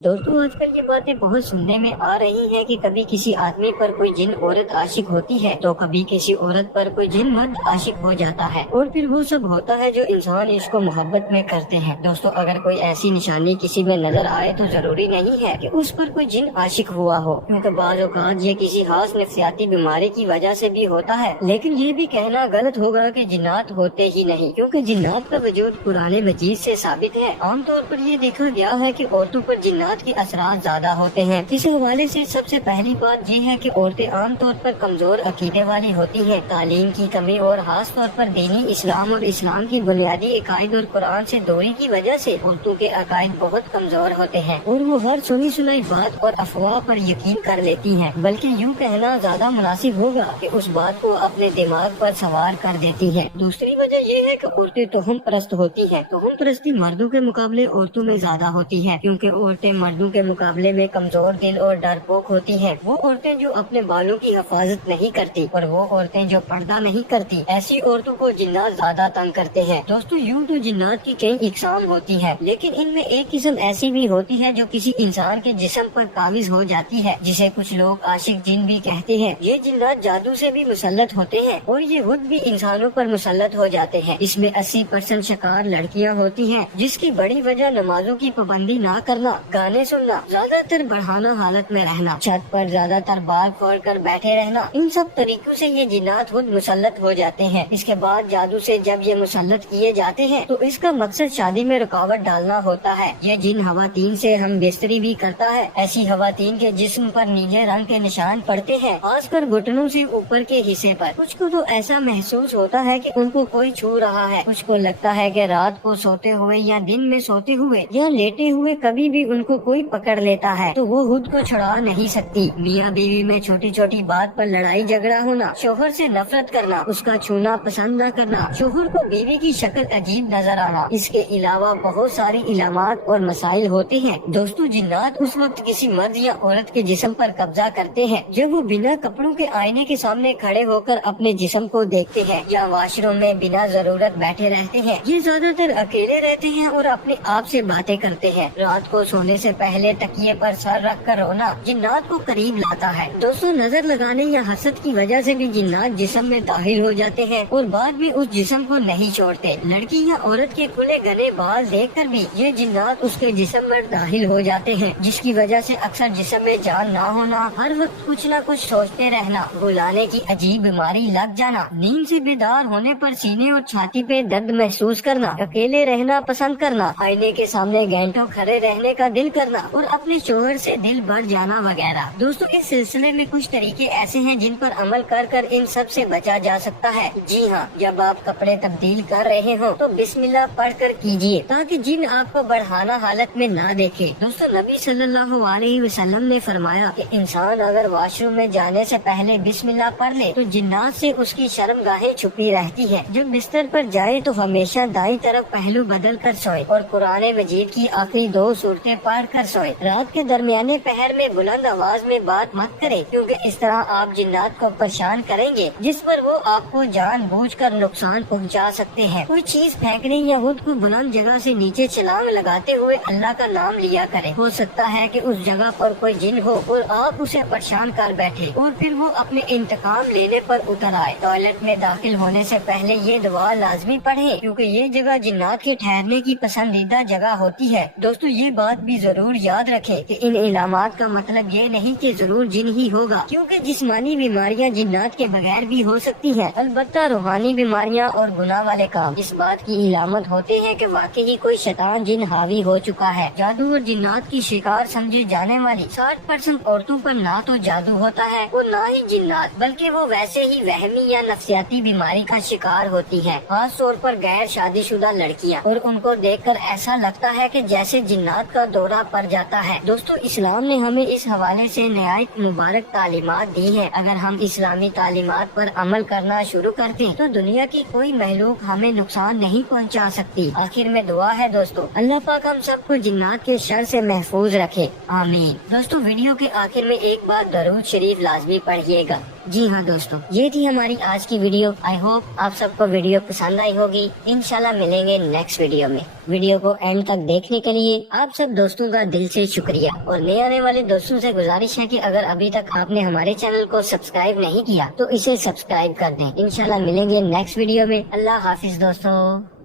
दोस्तों आजकल ये बातें बहुत सुनने में आ रही हैं कि कभी किसी आदमी पर कोई जिन औरत आशिक होती है तो कभी किसी औरत पर कोई जिन मर्द आशिक हो जाता है और फिर वो सब होता है जो इंसान इसको मोहब्बत में करते हैं। दोस्तों अगर कोई ऐसी निशानी किसी में नजर आए तो जरूरी नहीं है कि उस पर कोई जिन आशिक हुआ हो, क्योंकि बाज़ औक़ात ये किसी खास नफ्सियाती बीमारी की वजह से भी होता है। लेकिन ये भी कहना गलत होगा कि जिन्नात होते ही नहीं, क्योंकि जिन्नात का वजूद कुरान मजीद से साबित है। आमतौर पर ये देखा गया है कि औरतों पर जिन्नात के असरात ज्यादा होते हैं। इस हवाले से सबसे पहली बात ये है कि औरतें आमतौर पर कमजोर अकीदे वाली होती हैं। तालीम की कमी और खास तौर पर दीनी इस्लाम और इस्लाम की बुनियादी अकायद और कुरान से दूरी की वजह से औरतों के अकायद बहुत कमजोर होते हैं और वो हर सुनी सुनाई बात और अफवाह पर यकीन कर लेती हैं। बल्कि यूँ कहना ज्यादा मुनासिब होगा कि उस बात को अपने दिमाग पर सवार कर देती है। दूसरी वजह ये है कि औरतें तोहम परस्त होती है। तोहम परस्ती मर्दों के मुकाबले औरतों में ज्यादा होती है, क्योंकि औरतें मर्दों के मुकाबले में कमजोर दिल और डरपोक होती हैं। वो औरतें जो अपने बालों की हिफाजत नहीं करती और वो औरतें जो पर्दा नहीं करती, ऐसी औरतों को जिन्नात ज्यादा तंग करते हैं। दोस्तों यूँ तो जिन्नात की कई इकसाम होती है, लेकिन इनमें एक किस्म ऐसी भी होती है जो किसी इंसान के जिस्म पर काबिज हो जाती है, जिसे कुछ लोग आशिक जिन भी कहते हैं। ये जिन्नात जादू से भी मुसल्लत होते हैं और ये खुद भी इंसानों पर मुसल्लत हो जाते हैं। इसमें 80% शिकार लड़कियाँ होती हैं, जिसकी बड़ी वजह नमाजों की पाबंदी न करना, गाने सुनना, ज्यादातर बढ़ाना हालत में रहना, छत पर ज्यादातर बाल खोल कर बैठे रहना, इन सब तरीकों से ये जिन्नात खुद मुसल्लत हो जाते हैं। इसके बाद जादू से जब ये मुसल्लत किए जाते हैं तो इसका मकसद शादी में रुकावट डालना होता है। ये जिन खवातीन से हम बेस्तरी भी करता है। ऐसी खवातीन के जिस्म पर नीले रंग के निशान पड़ते हैं, खासकर घुटनों से ऊपर के हिस्से पर। कुछ को तो ऐसा महसूस होता है कि उनको कोई छू रहा है। कुछ को लगता है कि रात को सोते हुए या दिन में सोते हुए या लेटे हुए कभी भी उनको कोई पकड़ लेता है तो वो खुद को छुड़ा नहीं सकती। मियाँ बीवी में छोटी छोटी बात पर लड़ाई झगड़ा होना, शोहर से नफरत करना, उसका छूना पसंद न करना, शोहर को बीवी की शक्ल अजीब नजर आना, इसके अलावा बहुत सारी इलामात और मसाइल होते हैं। दोस्तों जिन्नात उस वक्त किसी मर्द या औरत के जिस्म पर कब्जा करते हैं जब वो बिना कपड़ों के आईने के सामने खड़े होकर अपने जिस्म को देखते हैं या वाशरूम में बिना जरूरत बैठे रहते हैं। ये ज्यादातर अकेले रहते हैं और अपने आप से बातें करते हैं। रात को सोने से पहले तकिए पर सर रख कर रोना जिन्नात को करीब लाता है। दोस्तों नजर लगाने या हसद की वजह से भी जिन्नात जिस्म में दाखिल हो जाते हैं और बाद में उस जिस्म को नहीं छोड़ते। लड़की या औरत के खुले घने बाल देखकर भी ये जिन्नात उसके जिस्म में दाखिल हो जाते हैं, जिसकी वजह से अक्सर जिस्म में जान ना होना, हर वक्त कुछ न कुछ सोचते रहना, बुलाने की अजीब बीमारी लग जाना, नींद से बेदार होने पर सीने और छाती पे दर्द महसूस करना, अकेले रहना पसंद करना, आईने के सामने घंटों खड़े रहने का दिल करना और अपने शोहर से दिल बढ़ जाना वगैरह। दोस्तों इस सिलसिले में कुछ तरीके ऐसे हैं जिन पर अमल कर कर इन सब से बचा जा सकता है। जी हाँ, जब आप कपड़े तब्दील कर रहे हो तो बिस्मिल्लाह पढ़ कर कीजिए ताकि जिन आपको बढ़ाना हालत में ना देखे। दोस्तों नबी सल्लल्लाहु अलैहि वसल्लम ने फरमाया कि इंसान अगर वॉशरूम में जाने से पहले बिस्मिल्लाह पढ़ ले तो जिन्नात से उसकी शर्मगाहें छुपी रहती है। जब बिस्तर पर जाए तो हमेशा दाईं तरफ पहलू बदल कर सोए और कुरान मजीद की आखिरी 2 सूरतें पढ़ कर सोए। रात के दरमियाने पहर में बुलंद आवाज में बात मत करें, क्योंकि इस तरह आप जिन्नात को परेशान करेंगे जिस पर वो आपको जानबूझकर नुकसान पहुंचा सकते हैं। कोई चीज फेंकने या खुद को बुलंद जगह से नीचे छलांग लगाते हुए अल्लाह का नाम लिया करें। हो सकता है कि उस जगह पर कोई जिन हो और आप उसे परेशान कर बैठे और फिर वो अपने इंतकाम लेने पर उतर आए। टॉयलेट में दाखिल होने से पहले ये दुआ लाजमी पढ़ें, क्योंकि ये जगह जिन्नात के ठहरने की पसंदीदा जगह होती है। दोस्तों ये बात भी जरूर याद रखें कि इन इलामात का मतलब ये नहीं कि जरूर जिन ही होगा, क्योंकि जिस्मानी बीमारियां जिन्नात के बगैर भी हो सकती हैं। अलबत्ता रूहानी बीमारियां और गुनाह वाले काम इस बात की इलामत होते हैं कि वाकई कोई शैतान जिन हावी हो चुका है। जादू और जिन्नात की शिकार समझे जाने वाली 60% औरतों पर ना तो जादू होता है और ना ही जिन्नात, बल्कि वो वैसे ही वहमी या नफ्सियाती बीमारी का शिकार होती है। खास तौर पर गैर शादीशुदा लड़कियाँ, और उनको देखकर ऐसा लगता है कि जैसे जिन्नात का दौरा पड़ जाता है। दोस्तों इस्लाम ने हमें इस हवाले से नहायत मुबारक तालीमात दी है। अगर हम इस्लामी तालीमात पर अमल करना शुरू करते तो दुनिया की कोई महलूक हमें नुकसान नहीं पहुंचा सकती। आखिर में दुआ है दोस्तों, अल्लाह पाक हम सबको जिन्नात के शर से महफूज रखे, आमीन। दोस्तों वीडियो के आखिर में एक बार दरूद शरीफ लाजमी पढ़िएगा। جی ہاں دوستوں، یہ تھی ہماری آج کی ویڈیو. آئی ہوپ آپ سب کو ویڈیو پسند آئی ہوگی. انشاءاللہ ملیں گے نیکسٹ ویڈیو میں. ویڈیو کو اینڈ تک دیکھنے کے لیے آپ سب دوستوں کا دل سے شکریہ. اور نئے آنے والے دوستوں سے گزارش ہے کہ اگر ابھی تک آپ نے ہمارے چینل کو سبسکرائب نہیں کیا تو اسے سبسکرائب کر دیں. انشاءاللہ ملیں گے نیکسٹ ویڈیو میں. اللہ حافظ دوستوں.